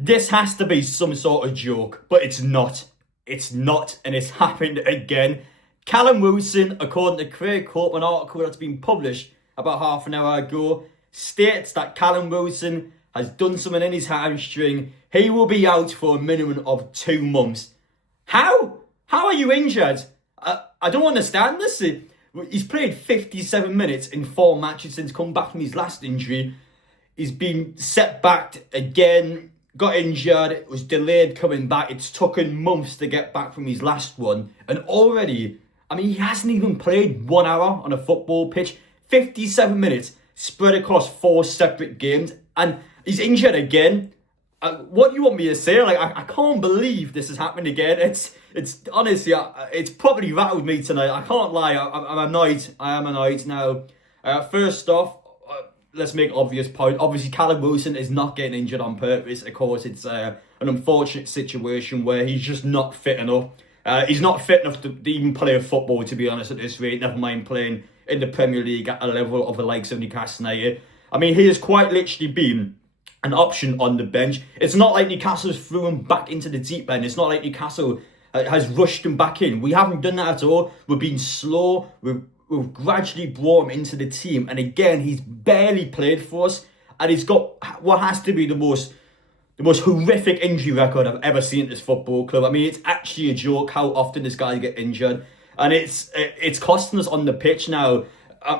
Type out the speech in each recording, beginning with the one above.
This has to be some sort of joke, but it's not. It's not, and it's happened again. Callum Wilson, according to Craig Hope, an article that's been published about half an hour ago, states that Callum Wilson has done something in his hamstring. He will be out for a minimum of 2 months. How? How are you injured? I don't understand this. He's played 57 minutes in 4 matches since coming back from his last injury. He's been set back again, got injured, was delayed coming back. It's taken months to get back from his last one. And already, he hasn't even played 1 hour on a football pitch. 57 minutes spread across 4 separate games. And he's injured again. What do you want me to say? I can't believe this has happened again. It's honestly, it's probably rattled me tonight. I can't lie. I'm annoyed. I am annoyed now. First off, let's make an obvious point. Obviously, Callum Wilson is not getting injured on purpose. Of course, it's an unfortunate situation where he's just not fit enough. He's not fit enough to even play football, to be honest, at this rate. Never mind playing in the Premier League at a level of the likes of Newcastle United. He has quite literally been an option on the bench. It's not like Newcastle's threw him back into the deep end. It's not like Newcastle has rushed him back in. We haven't done that at all. We've been slow. We've gradually brought him into the team. And again, he's barely played for us. And he's got what has to be the most horrific injury record I've ever seen at this football club. It's actually a joke how often this guy gets injured. And it's costing us on the pitch now.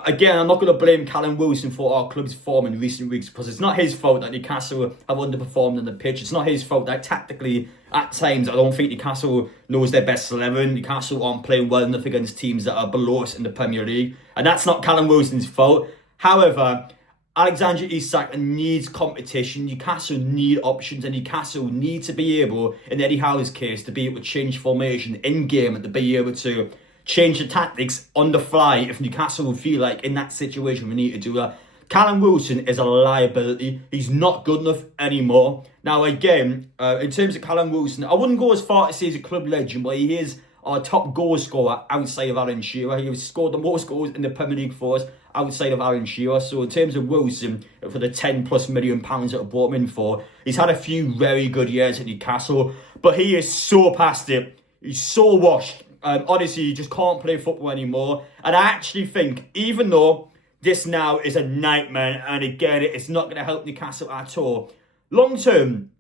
Again, I'm not going to blame Callum Wilson for our club's form in recent weeks, because it's not his fault that Newcastle have underperformed on the pitch. It's not his fault that tactically, at times, I don't think Newcastle knows their best 11. Newcastle aren't playing well enough against teams that are below us in the Premier League. And that's not Callum Wilson's fault. However, Alexander Isak needs competition. Newcastle need options, and Newcastle need to be able, in Eddie Howe's case, to be able to change formation in-game and to be able to change the tactics on the fly if Newcastle will feel like in that situation we need to do that. Callum Wilson is a liability. He's not good enough anymore. Now again, in terms of Callum Wilson, I wouldn't go as far to say he's a club legend, but he is our top goal scorer outside of Alan Shearer. He has scored the most goals in the Premier League for us outside of Alan Shearer. So in terms of Wilson, for the £10+ million that have brought him in for, he's had a few very good years at Newcastle, but he is so past it. He's so washed. Honestly, you just can't play football anymore. And I actually think, even though this now is a nightmare, and again, it's not going to help Newcastle at all, long term,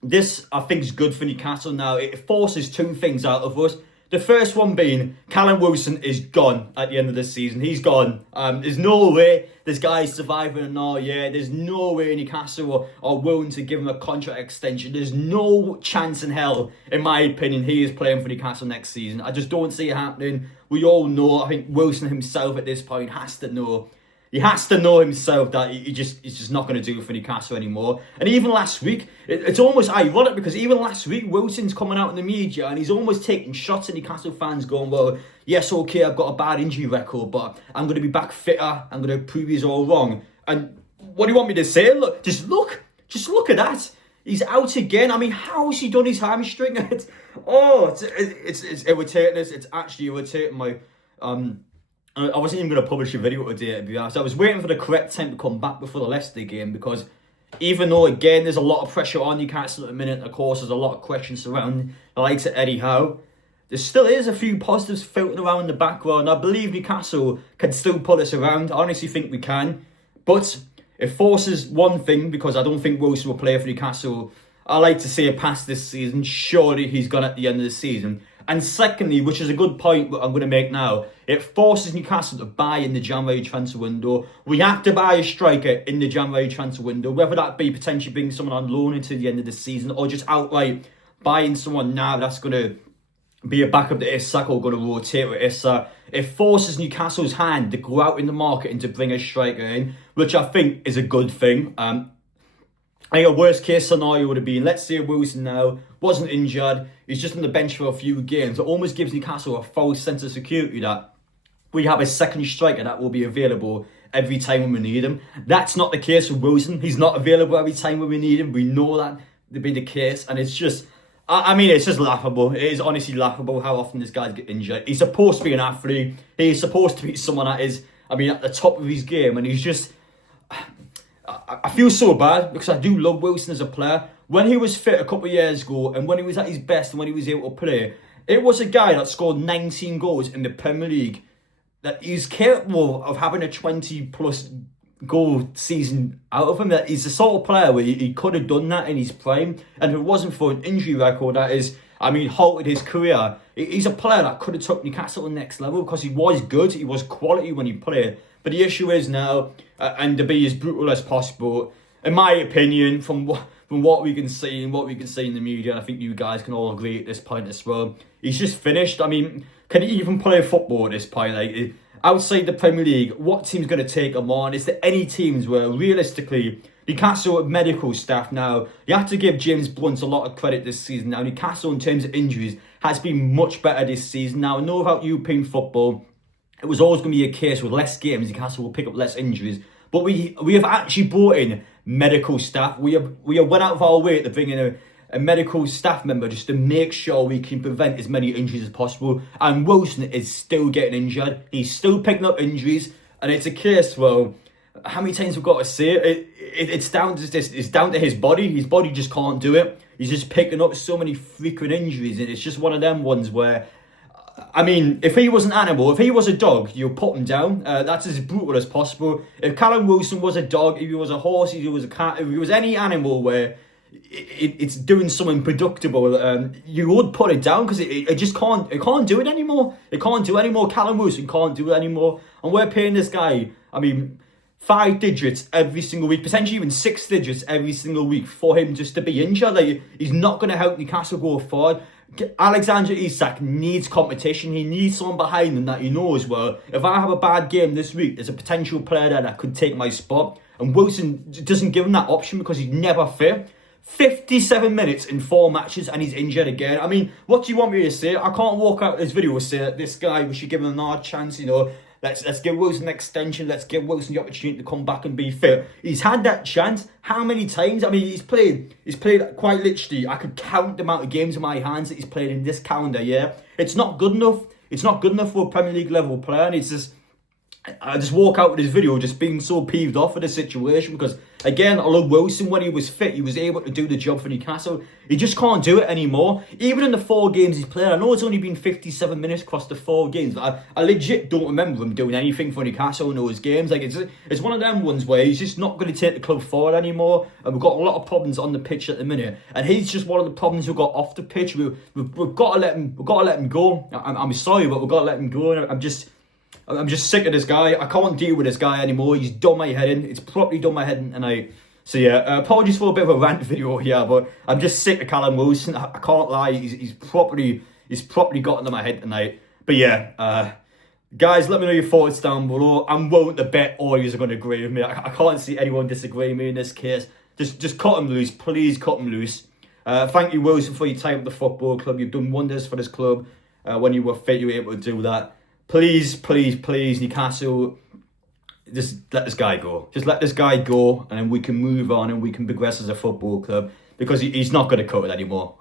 this, I think, is good for Newcastle now. It forces 2 things out of us. The first one being, Callum Wilson is gone at the end of the season. He's gone. There's no way this guy is surviving another year. There's no way Newcastle are willing to give him a contract extension. There's no chance in hell, in my opinion, he is playing for Newcastle next season. I just don't see it happening. We all know, I think Wilson himself at this point has to know. He has to know himself that he's just not going to do it for Newcastle anymore. And even last week, it's almost ironic, because even last week, Wilson's coming out in the media and he's almost taking shots at Newcastle fans going, well, yes, okay, I've got a bad injury record, but I'm going to be back fitter. I'm going to prove he's all wrong. And what do you want me to say? Just look at that. He's out again. How has he done his hamstring? It's irritating us. It's actually irritating my... I wasn't even going to publish a video today, to be honest. I was waiting for the correct time to come back before the Leicester game, because even though, again, there's a lot of pressure on Newcastle at the minute, of course, there's a lot of questions surrounding the likes of Eddie Howe, there still is a few positives floating around in the background. I believe Newcastle can still pull us around. I honestly think we can. But it forces one thing, because I don't think Wilson will play for Newcastle. I like to see it past this season. Surely he's gone at the end of the season. And secondly, which is a good point that I'm going to make now, it forces Newcastle to buy in the January transfer window. We have to buy a striker in the January transfer window, whether that be potentially bringing someone on loan into the end of the season, or just outright buying someone now that's going to be a backup to Isak or going to rotate with Isak. It forces Newcastle's hand to go out in the market and to bring a striker in, which I think is a good thing. I think a worst case scenario would have been, let's say Wilson now wasn't injured, he's just on the bench for a few games. It almost gives Newcastle a false sense of security that we have a second striker that will be available every time when we need him. That's not the case with Wilson. He's not available every time when we need him. We know that to be the case, and it's just... it's just laughable. It is honestly laughable how often this guy gets injured. He's supposed to be an athlete. He's supposed to be someone that is, at the top of his game, and he's just... I feel so bad, because I do love Wilson as a player, when he was fit a couple of years ago and when he was at his best and when he was able to play, it was a guy that scored 19 goals in the Premier League. That he's capable of having a 20-plus goal season out of him. That he's the sort of player where he could have done that in his prime. And if it wasn't for an injury record that is, halted his career, he's a player that could have took Newcastle to the next level because he was good, he was quality when he played. But the issue is now, and to be as brutal as possible, in my opinion, from what we can see and what we can see in the media, and I think you guys can all agree at this point as well, he's just finished. Can he even play football at this point? Like, outside the Premier League, what team's going to take him on? Is there any teams where, realistically, Newcastle medical staff now, you have to give James Blunt a lot of credit this season. Now, Newcastle, in terms of injuries, has been much better this season. Now, I know about European football, it was always going to be a case with less games, Newcastle will pick up less injuries. But we have actually brought in medical staff. We went out of our way to bring in a medical staff member just to make sure we can prevent as many injuries as possible. And Wilson is still getting injured. He's still picking up injuries. And it's a case, well, how many times we've got to say it? It's down to this. It's down to his body. His body just can't do it. He's just picking up so many frequent injuries. And it's just one of them ones where, if he was an animal, if he was a dog, you'll put him down. That's as brutal as possible. If Callum Wilson was a dog, if he was a horse, if he was a cat, if he was any animal where it's doing something predictable, you would put it down because it just can't. It can't do it anymore. It can't do it anymore. Callum Wilson can't do it anymore. And we're paying this guy, 5 digits every single week, potentially even 6 digits every single week for him just to be injured. Like, he's not going to help Newcastle go forward. Alexander Isak needs competition. He needs someone behind him that he knows, well, if I have a bad game this week, there's a potential player there that could take my spot. And Wilson doesn't give him that option because he's never fit. 57 minutes in 4 matches and he's injured again. What do you want me to say? I can't walk out this video and say that this guy, we should give him another chance, Let's give Wilson an extension. Let's give Wilson the opportunity to come back and be fit. He's had that chance. How many times? He's played quite literally. I could count the amount of games in my hands that he's played in this calendar year. It's not good enough. It's not good enough for a Premier League level player. And I just walk out with this video just being so peeved off at the situation because, again, although Wilson, when he was fit, he was able to do the job for Newcastle. He just can't do it anymore. Even in the 4 games he's played, I know it's only been 57 minutes across the 4 games, but I legit don't remember him doing anything for Newcastle in those games. Like, it's one of them ones where he's just not going to take the club forward anymore, and we've got a lot of problems on the pitch at the minute, and he's just one of the problems we've got off the pitch. We've got to let him go. I'm sorry, but we've got to let him go, and I'm just sick of this guy. I can't deal with this guy anymore. He's done my head in. It's properly done my head in tonight. So yeah, apologies for a bit of a rant video here, but I'm just sick of Callum Wilson. I can't lie. He's properly got into my head tonight. But yeah, guys, let me know your thoughts down below. I'm willing to bet all of you are going to agree with me. I can't see anyone disagree with me in this case. Just cut him loose. Please cut him loose. Thank you, Wilson, for your time at the football club. You've done wonders for this club. When you were fit, you were able to do that. Please, Newcastle, just let this guy go. Just let this guy go, and then we can move on and we can progress as a football club because he's not going to cut it anymore.